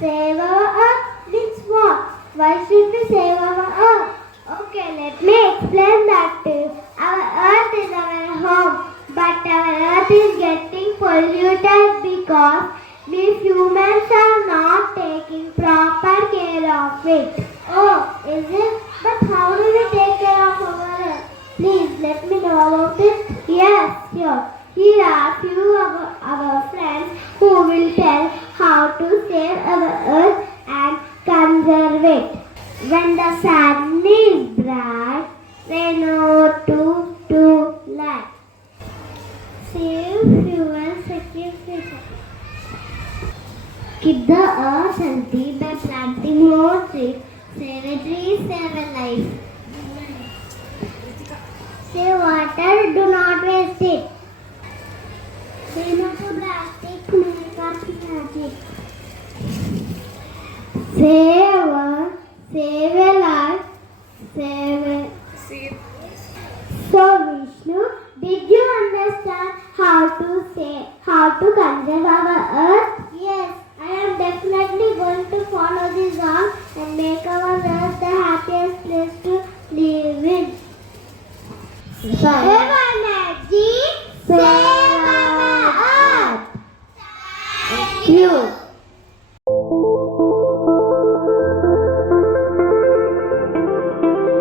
Save our earth means what? Why should we save our earth? Okay, let me explain that to you. Our earth is our home, but our earth is getting polluted because we humans are not taking proper care of it. Oh, is it? But how do we take care of our earth? Please let me know about it. Yes, sure. Here are few of our friends who will tell how to save our earth and conserve it. When the sun is bright, rain ought to light. Save fuel, sacrifice. Keep the earth healthy by planting more trees. Save a tree, save a life. Save water, do not waste it. Say no to plastic, make us magic. Save a life, save a... So Vishnu, did you understand how to conserve our earth? Yes, I am definitely going to follow this song and make our earth the happiest place to live in. Save energy, save our earth. Thank you.